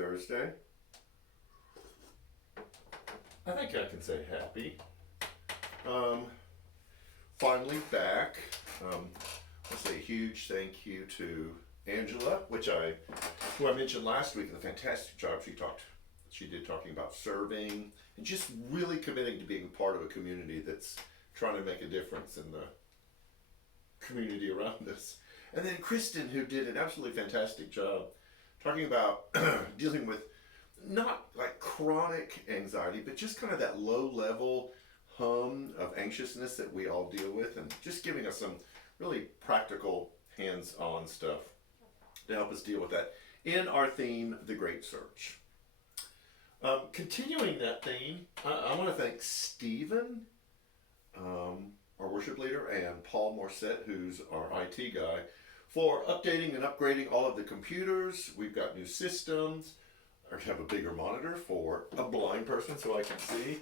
Thursday. I think I can say happy. Um, Finally back. I say a huge thank you to Angela, who I mentioned last week, the fantastic job she did talking about serving and just really committing to being part of a community that's trying to make a difference in the community around us. And then Kristen, who did an absolutely fantastic job talking about dealing with not like chronic anxiety, but just kind of that low level hum of anxiousness that we all deal with, and just giving us some really practical, hands on stuff to help us deal with that in our theme, The Great Search. Continuing that theme, I want to thank Stephen, our worship leader, and Paul Morset, who's our IT guy, for updating and upgrading all of the computers. We've got new systems. I have a bigger monitor for a blind person so I can see.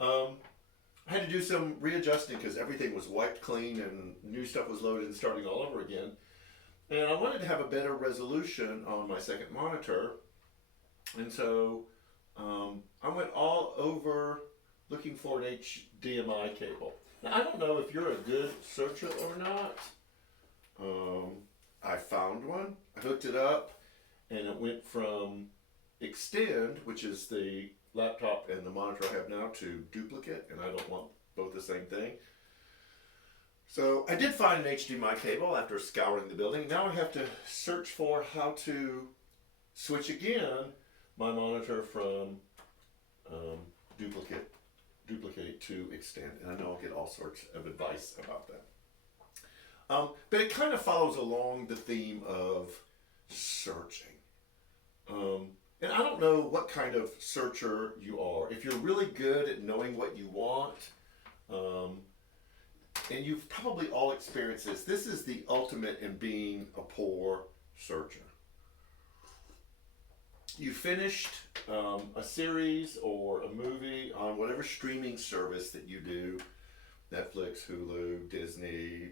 I had to do some readjusting because everything was wiped clean and new stuff was loaded and starting all over again. And I wanted to have a better resolution on my second monitor. And so I went all over looking for an HDMI cable. Now, I don't know if you're a good searcher or not. I found one, I hooked it up, and it went from Extend, which is the laptop and the monitor I have now, to Duplicate, and I don't want both the same thing. So I did find an HDMI cable after scouring the building. Now I have to search for how to switch again my monitor from Duplicate to Extend, and I know I'll get all sorts of advice about that. But it kind of follows along the theme of searching. And I don't know what kind of searcher you are. If you're really good at knowing what you want, and you've probably all experienced this, this is the ultimate in being a poor searcher. You finished a series or a movie on whatever streaming service that you do, Netflix, Hulu, Disney,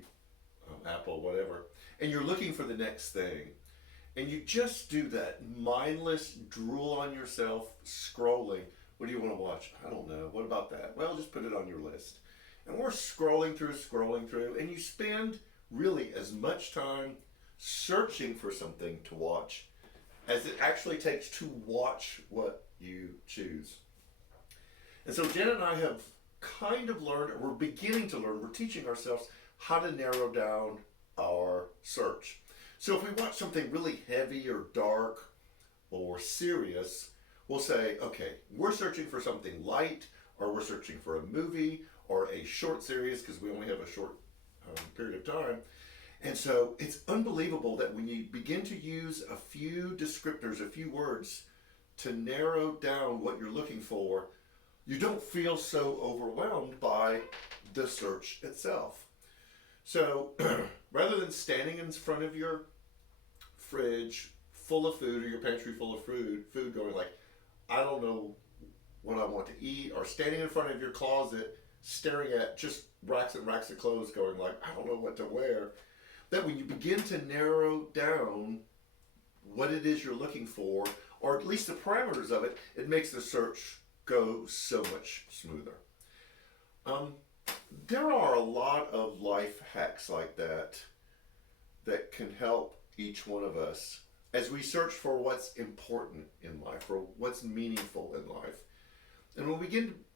Apple, whatever, and you're looking for the next thing. And you just do that mindless drool on yourself, scrolling. What do you want to watch? I don't know. What about that? Well, just put it on your list. And we're scrolling through, and you spend really as much time searching for something to watch as it actually takes to watch what you choose. And so Jen and I have kind of learned, or we're beginning to learn, we're teaching ourselves how to narrow down our search. So if we watch something really heavy or dark or serious, we'll say, okay, we're searching for something light, or we're searching for a movie or a short series because we only have a short period of time. And so it's unbelievable that when you begin to use a few descriptors, a few words to narrow down what you're looking for, you don't feel so overwhelmed by the search itself. So rather than standing in front of your fridge full of food or your pantry full of food going like, I don't know what I want to eat, or standing in front of your closet staring at just racks and racks of clothes going like, I don't know what to wear, that when you begin to narrow down what it is you're looking for, or at least the parameters of it, it makes the search go so much smoother. There are a lot of life hacks like that that can help each one of us as we search for what's important in life, or what's meaningful in life. And when we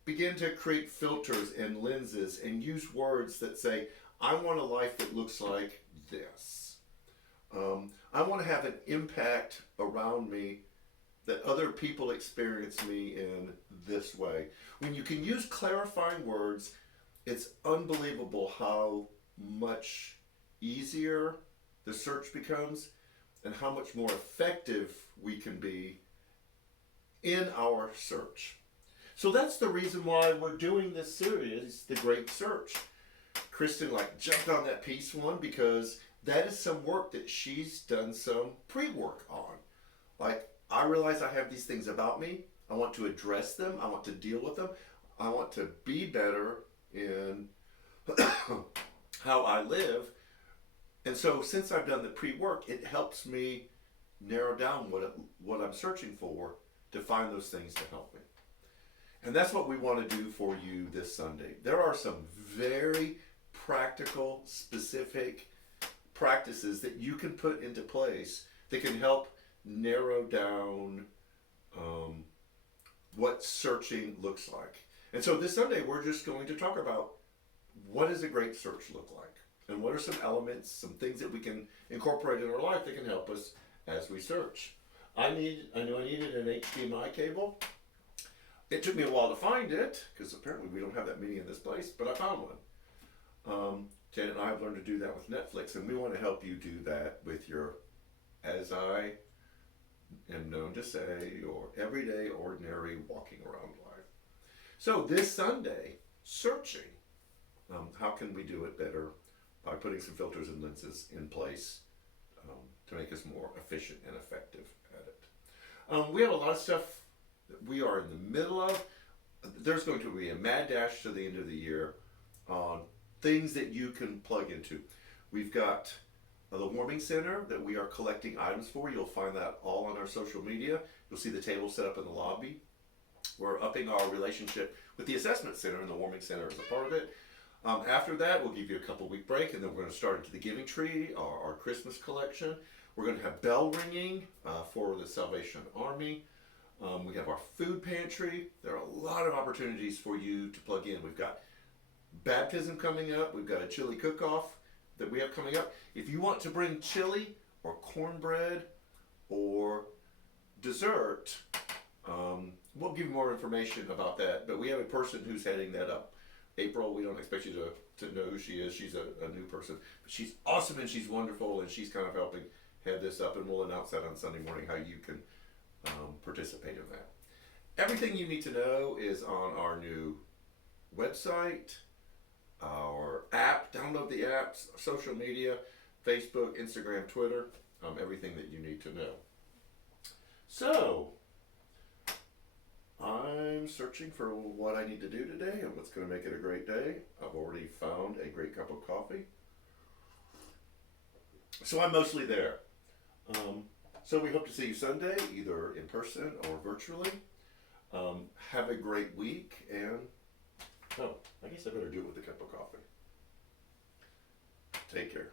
begin to create filters and lenses and use words that say, I want a life that looks like this. I want to have an impact around me that other people experience me in this way. When you can use clarifying words, it's unbelievable how much easier the search becomes and how much more effective we can be in our search. So that's the reason why we're doing this series, The Great Search. Kristen jumped on that piece one because that is some work that she's done some pre-work on. I realize I have these things about me. I want to address them. I want to deal with them. I want to be better in how I live. And so since I've done the pre-work, it helps me narrow down what I'm searching for to find those things to help me. And that's what we want to do for you this Sunday. There are some very practical, specific practices that you can put into place that can help narrow down um, what searching looks like. And so this Sunday, we're just going to talk about what does a great search look like? And what are some elements, some things that we can incorporate in our life that can help us as we search? I knew I needed an HDMI cable. It took me a while to find it, because apparently we don't have that many in this place, but I found one. Janet and I have learned to do that with Netflix, and we want to help you do that with your, as I am known to say, your everyday, ordinary walking around life. So this Sunday, searching. How can we do it better by putting some filters and lenses in place to make us more efficient and effective at it? We have a lot of stuff that we are in the middle of. There's going to be a mad dash to the end of the year on things that you can plug into. We've got the warming center that we are collecting items for. You'll find that all on our social media. You'll see the table set up in the lobby. We're upping our relationship with the assessment center, and the warming center is a part of it. After that, we'll give you a couple week break, and then we're going to start into the Giving Tree, our Christmas collection. We're going to have bell ringing for the Salvation Army. We have our food pantry. There are a lot of opportunities for you to plug in. We've got baptism coming up. We've got a chili cook-off that we have coming up. If you want to bring chili or cornbread or dessert, we'll give you more information about that. But we have a person who's heading that up. April, we don't expect you to know who she is. She's a new person. But she's awesome and she's wonderful, and she's kind of helping head this up, and we'll announce that on Sunday morning how you can participate in that. Everything you need to know is on our new website, our app. Download the apps, social media, Facebook, Instagram, Twitter, everything that you need to know. So, I'm searching for what I need to do today and what's going to make it a great day. I've already found a great cup of coffee. So I'm mostly there. So we hope to see you Sunday, either in person or virtually. Have a great week, and I guess I better do it with a cup of coffee. Take care.